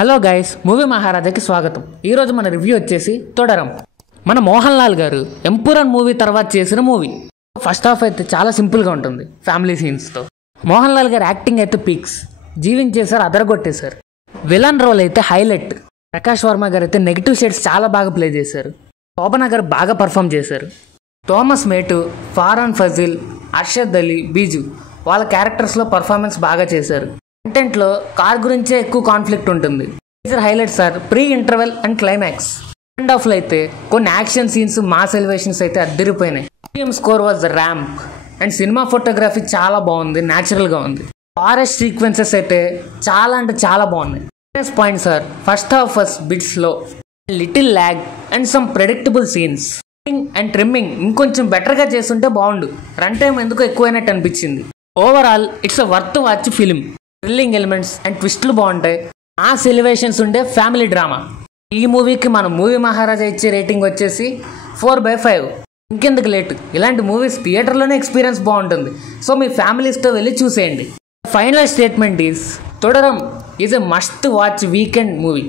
Hello guys, movie మహారాజాకి స్వాగతం. ఈరోజు మన రివ్యూ వచ్చేసి తొడరం. మన మోహన్ లాల్ గారు ఎంపురన్ మూవీ తర్వాత చేసిన మూవీ. ఫస్ట్ హాఫ్ అయితే చాలా సింపుల్గా ఉంటుంది, ఫ్యామిలీ సీన్స్తో. మోహన్ లాల్ గారు యాక్టింగ్ అయితే పీక్స్, జీవించేశారు, అదరగొట్టేశారు. విలన్ రోల్ అయితే హైలైట్. ప్రకాష్ వర్మ గారు అయితే నెగిటివ్ షేడ్స్ చాలా బాగా ప్లే చేశారు. శోభన గారు బాగా పర్ఫామ్ చేశారు. థామస్ మేటు, ఫారాన్ ఫజిల్, అర్షద్ అలీ, బీజు వాళ్ళ క్యారెక్టర్స్లో పర్ఫార్మెన్స్ బాగా చేశారు. కంటెంట్లో కార్ గురించే ఎక్కువ కాన్ఫ్లిక్ట్ ఉంటుంది. Major highlights are pre interval and climax. Second హాఫ్లో అయితే కొన్ని యాక్షన్ సీన్స్, మాస్ ఎలివేషన్స్ అయితే అద్దరిపోయినాయి. Score was ramp and cinematography చాలా బాగుంది, న్యాచురల్గా ఉంది. ఫారెస్ట్ సీక్వెన్సెస్ అయితే చాలా అంటే చాలా బాగున్నాయి. పాయింట్స్ ఆర్ ఫస్ట్ హాఫ్ బిట్స్లో little lag and some predictable scenes and trimming ఇంకొంచెం బెటర్గా చేస్తుంటే బాగుండు. రన్ టైం ఎందుకో ఎక్కువైనట్టు అనిపించింది. Overall it's a worth watch film. Thrilling elements and ట్విస్టులు బాగుంటాయి. మాస్ ఎలివేషన్స్ ఉండే ఫ్యామిలీ డ్రామా. ఈ మూవీకి మన మూవీ మహారాజా ఇచ్చే రేటింగ్ వచ్చేసి 4/5. ఇంకెందుకు లేటు, ఇలాంటి మూవీస్ థియేటర్లోనే ఎక్స్పీరియన్స్ బాగుంటుంది. సో మీ ఫ్యామిలీస్తో వెళ్ళి చూసేయండి. Final statement is Thudarum is a must watch weekend movie.